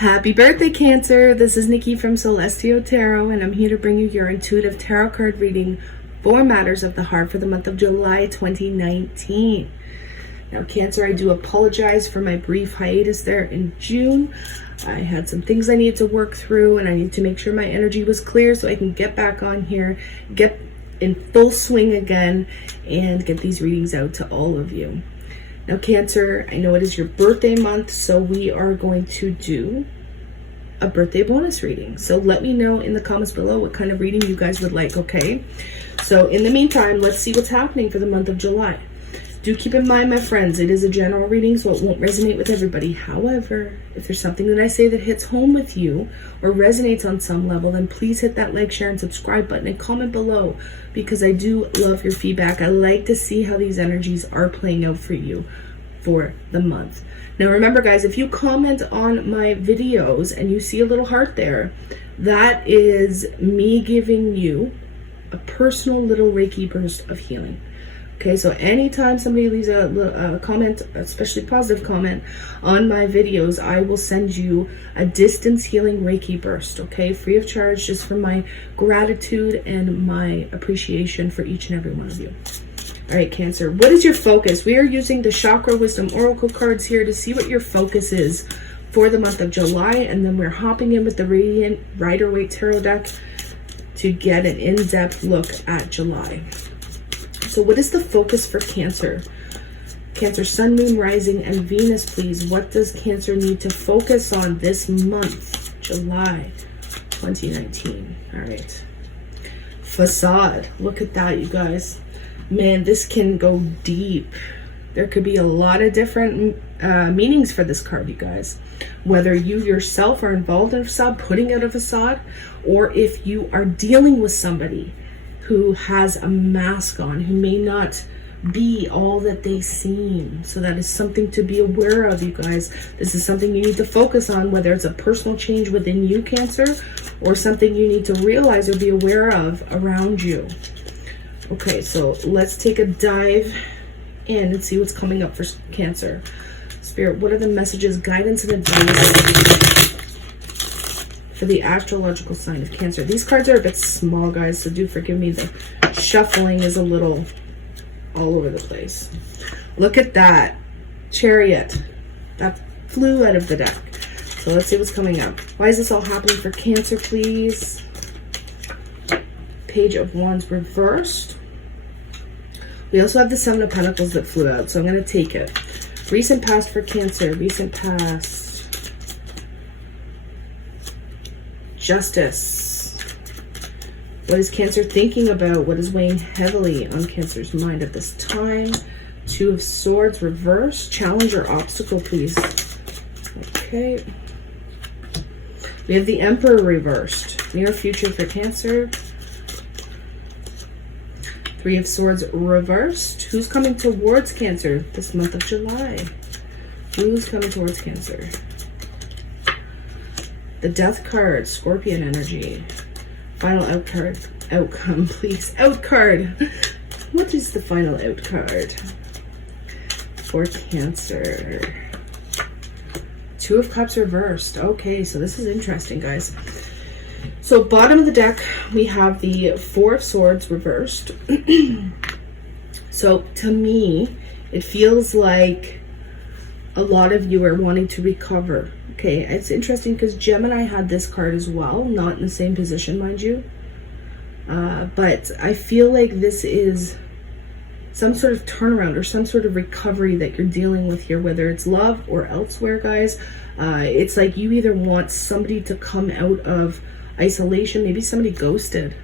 Happy birthday, Cancer! This is Nikki from Soul.x.dust Tarot, and I'm here to bring you your intuitive tarot card reading for matters of the heart for the month of July 2019. Now, Cancer, I do apologize for my brief hiatus there in June. I had some things I needed to work through, and I need to make sure my energy was clear so I can get back on here, get in full swing again, and get these readings out to all of you. Now, Cancer, I know it is your birthday month, so we are going to do a birthday bonus reading. So let me know in the comments below what kind of reading you guys would like, okay? So in the meantime, let's see what's happening for the month of July. Do keep in mind, my friends, it is a general reading, so it won't resonate with everybody. However, if there's something that I say that hits home with you or resonates on some level, then please hit that like, share, and subscribe button and comment below, because I do love your feedback. I like to see how these energies are playing out for you for the month. Now, remember, guys, if you comment on my videos and you see a little heart there, that is me giving you a personal little Reiki burst of healing. Okay, so anytime somebody leaves a comment, especially positive comment, on my videos, I will send you a distance healing Reiki burst, okay? Free of charge, just for my gratitude and my appreciation for each and every one of you. All right, Cancer, what is your focus? We are using the Chakra Wisdom Oracle cards here to see what your focus is for the month of July, and then we're hopping in with the Radiant Rider-Waite Tarot deck to get an in-depth look at July. So what is the focus for Cancer? Cancer, Sun, Moon, Rising, and Venus, please. What does Cancer need to focus on this month, July 2019? All right. Facade. Look at that, you guys. Man, this can go deep. There could be a lot of different meanings for this card, you guys. Whether you yourself are involved in a facade, putting out a facade, or if you are dealing with somebody who has a mask on, who may not be all that they seem. So that is something to be aware of, you guys. This is something you need to focus on, whether it's a personal change within you, Cancer, or something you need to realize or be aware of around you. Okay, so let's take a dive in and see what's coming up for Cancer. Spirit, what are the messages, guidance, and advice for the astrological sign of Cancer? These cards are a bit small, guys, so do forgive me. The shuffling is a little all over the place. Look at that. Chariot. That flew out of the deck. So let's see what's coming up. Why is this all happening for Cancer, please? Page of Wands reversed. We also have the Seven of Pentacles that flew out, so I'm going to take it. Recent past for Cancer. Recent past. Justice. What is Cancer thinking about? What is weighing heavily on Cancer's mind at this time? Two of Swords reversed. Challenge or obstacle, please. Okay. We have the Emperor reversed. Near future for Cancer. Three of Swords reversed. Who's coming towards Cancer this month of July? Who's coming towards Cancer? The Death card, Scorpion energy. Final outcome, please. Out card. What is the final out card for Cancer? Two of Cups reversed. Okay, so this is interesting, guys. So bottom of the deck, we have the Four of Swords reversed. So to me, it feels like a lot of you are wanting to recover. Okay, it's interesting because Gemini had this card as well, not in the same position, mind you. But I feel like this is some sort of turnaround or some sort of recovery that you're dealing with here, whether it's love or elsewhere, guys. It's like you either want somebody to come out of isolation. Maybe somebody ghosted.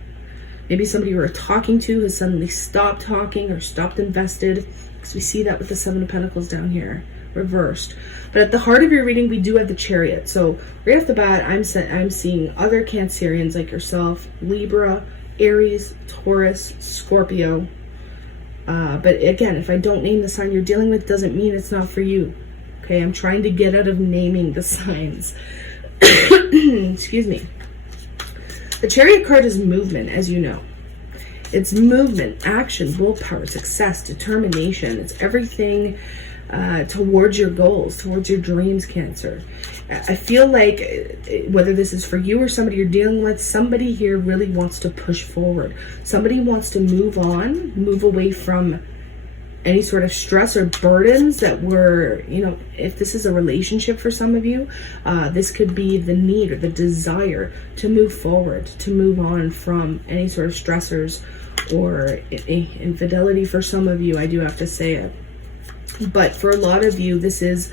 Maybe somebody you were talking to has suddenly stopped talking or stopped invested, because we see that with the Seven of Pentacles down here reversed. But at the heart of your reading, we do have the Chariot. So right off the bat, I'm seeing other Cancerians like yourself, Libra, Aries, Taurus, Scorpio. But again, if I don't name the sign you're dealing with, doesn't mean it's not for you. Okay, I'm trying to get out of naming the signs. Excuse me. The Chariot card is movement, as you know. It's movement, action, willpower, success, determination. It's everything towards your goals, towards your dreams, Cancer. I feel like whether this is for you or somebody you're dealing with, somebody here really wants to push forward. Somebody wants to move on, move away from any sort of stress or burdens that were, you know, if this is a relationship for some of you, this could be the need or the desire to move forward, to move on from any sort of stressors or infidelity for some of you, I do have to say it. But for a lot of you, this is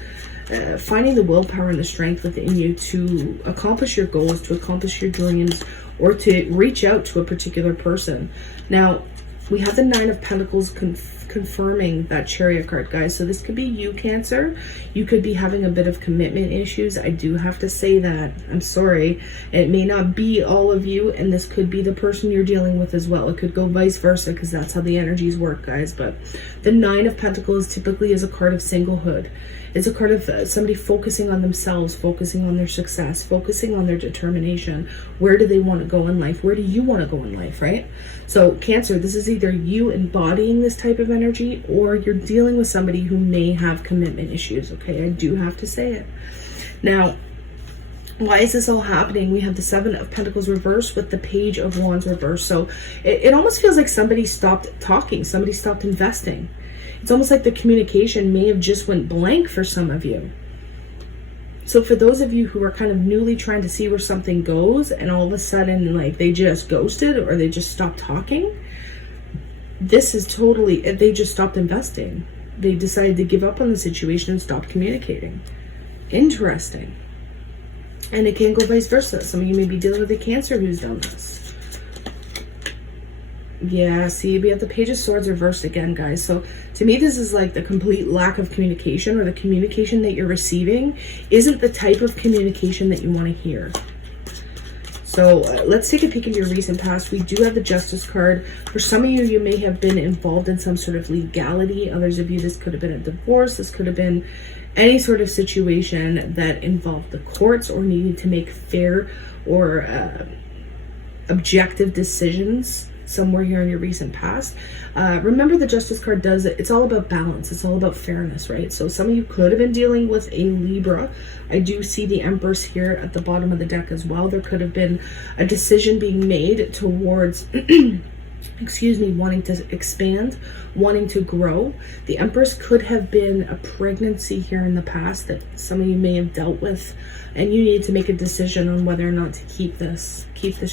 finding the willpower and the strength within you to accomplish your goals, to accomplish your dreams, or to reach out to a particular person. Now, we have the Nine of Pentacles confirming that Chariot card, guys. So this could be you, Cancer. You could be having a bit of commitment issues. I do have to say that. I'm sorry. It may not be all of you, and this could be the person you're dealing with as well. It could go vice versa, because that's how the energies work, guys. But the Nine of Pentacles typically is a card of singlehood. It's a card of somebody focusing on themselves, focusing on their success, focusing on their determination. Where do they want to go in life? Where do you want to go in life, right? So Cancer, this is either you embodying this type of energy, or you're dealing with somebody who may have commitment issues, okay? I do have to say it. Now, why is this all happening? We have the Seven of Pentacles reversed with the Page of Wands reversed. So it almost feels like somebody stopped talking, somebody stopped investing. It's almost like the communication may have just went blank for some of you. So for those of you who are kind of newly trying to see where something goes, and all of a sudden like they just ghosted or they just stopped talking, this is totally, they just stopped investing. They decided to give up on the situation and stop communicating. Interesting. And it can go vice versa. Some of you may be dealing with a Cancer who's done this. Yeah, see, we have the Page of Swords reversed again, guys. So to me, this is like the complete lack of communication, or the communication that you're receiving isn't the type of communication that you want to hear. So let's take a peek at your recent past. We do have the Justice card. For some of you, you may have been involved in some sort of legality. Others of you, this could have been a divorce. This could have been any sort of situation that involved the courts or needed to make fair or objective decisions somewhere here in your recent past. Remember, the Justice card does it. It's all about balance. It's all about fairness, right? So some of you could have been dealing with a Libra. I do see the Empress here at the bottom of the deck as well. There could have been a decision being made towards excuse me, wanting to expand, wanting to grow. The Empress could have been a pregnancy here in the past that some of you may have dealt with, and you need to make a decision on whether or not to keep this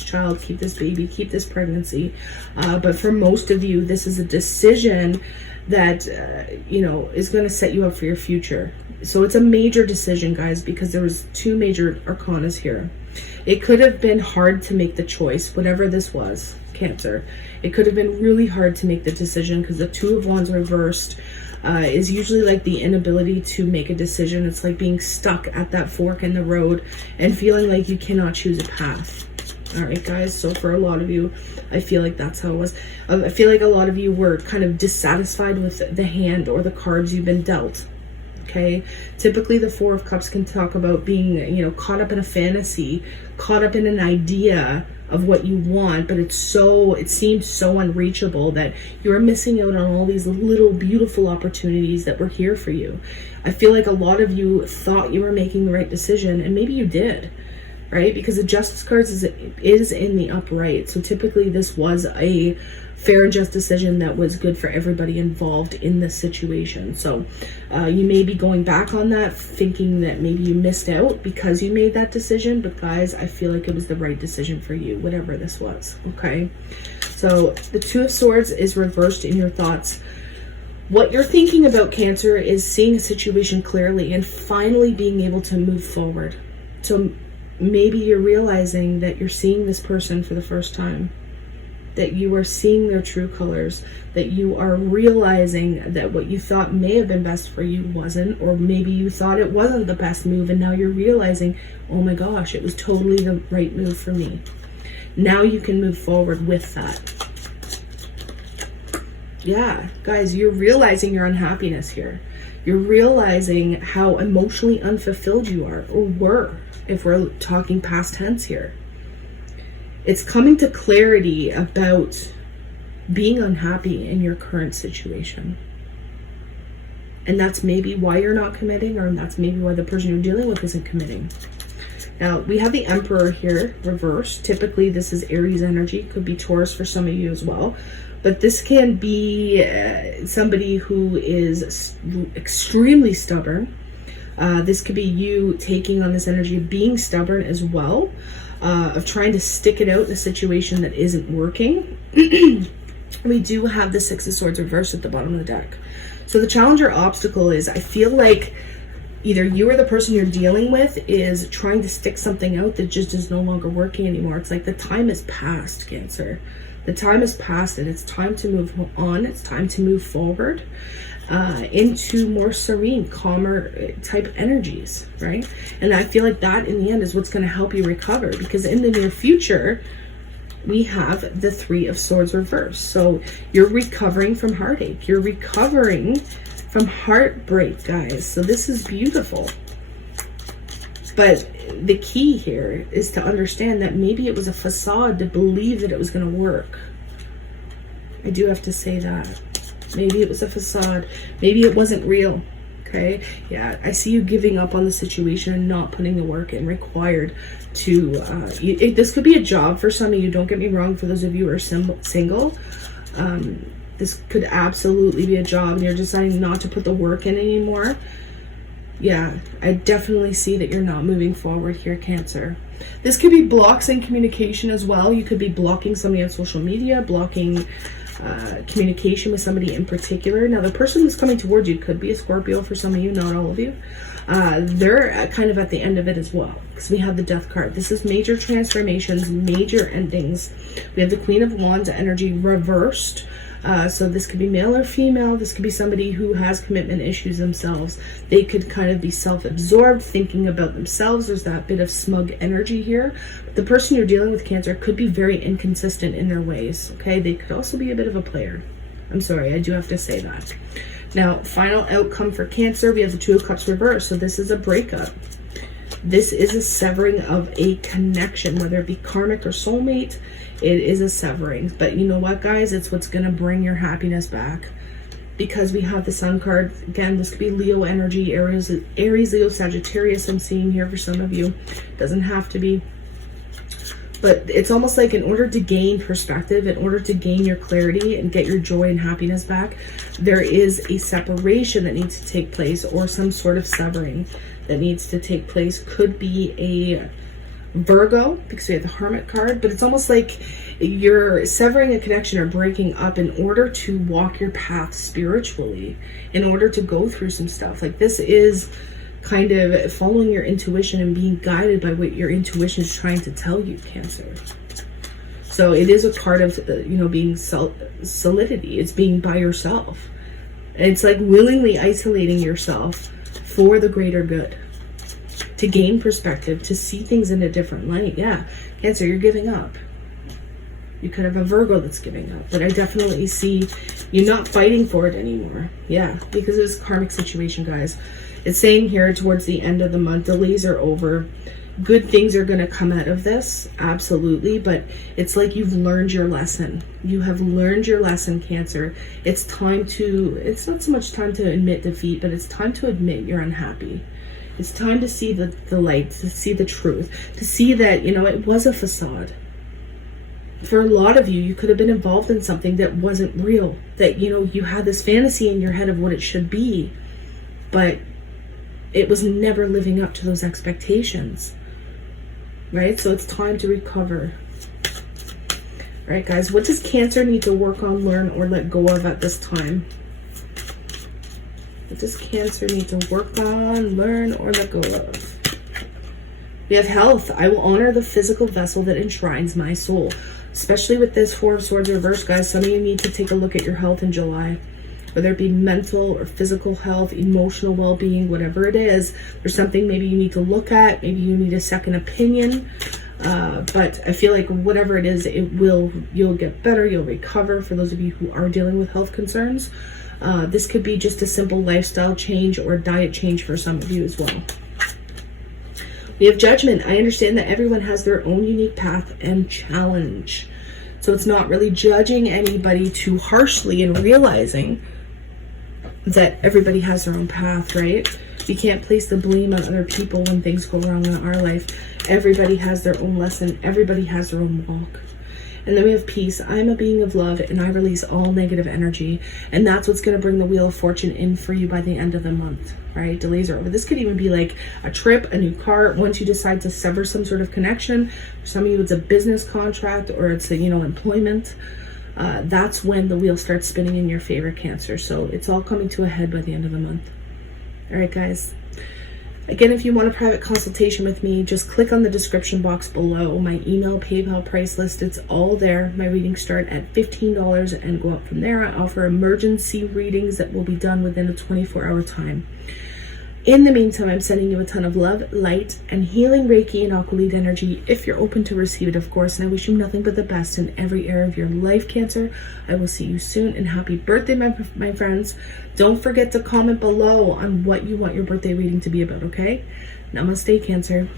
child, keep this baby, keep this pregnancy. But for most of you, this is a decision that you know, is going to set you up for your future. So it's a major decision, guys, because there was two major arcanas here. It could have been hard to make the choice, whatever this was, Cancer. It could have been really hard to make the decision, because the Two of Wands reversed is usually like the inability to make a decision. It's like being stuck at that fork in the road and feeling like you cannot choose a path. All right, guys, so for a lot of you, I feel like that's how it was. I feel like a lot of you were kind of dissatisfied with the hand or the cards you've been dealt. Okay, typically the Four of Cups can talk about being, you know, caught up in a fantasy, caught up in an idea of what you want, but it seemed so unreachable that you're missing out on all these little beautiful opportunities that were here for you. I feel like a lot of you thought you were making the right decision, and maybe you did, right? Because the Justice cards is in the upright. So typically this was a fair and just decision that was good for everybody involved in this situation. So you may be going back on that, thinking that maybe you missed out because you made that decision. But guys, I feel like it was the right decision for you, whatever this was, okay? So the Two of Swords is reversed in your thoughts. What you're thinking about, Cancer, is seeing a situation clearly and finally being able to move forward. So maybe you're realizing that you're seeing this person for the first time, that you are seeing their true colors, that you are realizing that what you thought may have been best for you wasn't, or maybe you thought it wasn't the best move, and now you're realizing, oh my gosh, it was totally the right move for me. Now you can move forward with that. Yeah, guys, you're realizing your unhappiness here. You're realizing how emotionally unfulfilled you are, or were, if we're talking past tense here. It's coming to clarity about being unhappy in your current situation. And that's maybe why you're not committing, or that's maybe why the person you're dealing with isn't committing. Now, we have the Emperor here, reversed. Typically, this is Aries energy. Could be Taurus for some of you as well. But this can be somebody who is extremely stubborn. This could be you taking on this energy of being stubborn as well, of trying to stick it out in a situation that isn't working. We do have the Six of Swords reversed at the bottom of the deck. So the challenge or obstacle is, I feel like either you or the person you're dealing with is trying to stick something out that just is no longer working anymore. It's like the time has passed, Cancer. The time has passed and it's time to move on. It's time to move forward into more serene, calmer type energies, right? And I feel like that in the end is what's going to help you recover, because in the near future, we have the Three of Swords reversed. So you're recovering from heartache. You're recovering from heartbreak, guys. So this is beautiful. But the key here is to understand that maybe it was a facade to believe that it was going to work. I do have to say that. Maybe it was a facade. Maybe it wasn't real. Okay? Yeah, I see you giving up on the situation and not putting the work in required to... this could be a job for some of you. Don't get me wrong, for those of you who are single. This could absolutely be a job and you're deciding not to put the work in anymore. Yeah, I definitely see that you're not moving forward here, Cancer. This could be blocks in communication as well. You could be blocking somebody on social media, blocking communication with somebody in particular. Now, the person that's coming towards you could be a Scorpio for some of you, not all of you. They're kind of at the end of it as well, because we have the Death card. This is major transformations, major endings. We have the Queen of Wands energy reversed. So this could be male or female. This could be somebody who has commitment issues themselves. They could kind of be self-absorbed, thinking about themselves. There's that bit of smug energy here. The person you're dealing with, Cancer, could be very inconsistent in their ways, okay? They could also be a bit of a player. I'm sorry, I do have to say that. Now, final outcome for Cancer, we have the Two of Cups reversed. So this is a breakup. This is a severing of a connection, whether it be karmic or soulmate. It is a severing. But you know what, guys? It's what's going to bring your happiness back. Because we have the Sun card. Again, this could be Leo energy, Aries, Leo, Sagittarius I'm seeing here for some of you. Doesn't have to be. But it's almost like in order to gain perspective, in order to gain your clarity and get your joy and happiness back, there is a separation that needs to take place, or some sort of severing that needs to take place. Could be a Virgo, because we have the Hermit card, but it's almost like you're severing a connection or breaking up in order to walk your path spiritually, in order to go through some stuff. Like, this is kind of following your intuition and being guided by what your intuition is trying to tell you, Cancer. So it is a part of, being solidity. It's being by yourself. It's like willingly isolating yourself for the greater good, to gain perspective, to see things in a different light. Yeah, Cancer, you're giving up. You could have a Virgo that's giving up, but I definitely see you not fighting for it anymore. Yeah, because it was a karmic situation, guys. It's saying here towards the end of the month, delays are over. Good things are going to come out of this, absolutely, but it's like you've learned your lesson. You have learned your lesson, Cancer. It's time to, it's not so much time to admit defeat, but it's time to admit you're unhappy. It's time to see the light, to see the truth, to see that, it was a facade. For a lot of you, you could have been involved in something that wasn't real, that, you had this fantasy in your head of what it should be, but it was never living up to those expectations, right? So it's time to recover. All right, guys, what does Cancer need to work on, learn, or let go of at this time? What does Cancer need to work on, learn, or let go of? We have health. I will honor the physical vessel that enshrines my soul. Especially with this Four of Swords reverse, guys, some of you need to take a look at your health in July. Whether it be mental or physical health, emotional well-being, whatever it is, there's something maybe you need to look at. Maybe you need a second opinion. But I feel like whatever it is, you'll get better, you'll recover. For those of you who are dealing with health concerns, this could be just a simple lifestyle change or diet change for some of you as well. We have Judgment. I understand that everyone has their own unique path and challenge. So it's not really judging anybody too harshly and realizing that everybody has their own path, right? We can't place the blame on other people when things go wrong in our life. Everybody has their own lesson. Everybody has their own walk. And then we have peace. I'm a being of love and I release all negative energy. And that's what's going to bring the Wheel of Fortune in for you by the end of the month, right? Delays are over. This could even be like a trip, a new car. Once you decide to sever some sort of connection, for some of you it's a business contract or it's a, employment. That's when the wheel starts spinning in your favor, Cancer. So it's all coming to a head by the end of the month. All right, guys. Again, if you want a private consultation with me, just click on the description box below. My email, PayPal, price list, it's all there. My readings start at $15 and go up from there. I offer emergency readings that will be done within a 24-hour time. In the meantime, I'm sending you a ton of love, light, and healing Reiki and aqua lead energy if you're open to receive it, of course. And I wish you nothing but the best in every area of your life, Cancer. I will see you soon, and happy birthday, my friends. Don't forget to comment below on what you want your birthday reading to be about, okay? Namaste, Cancer.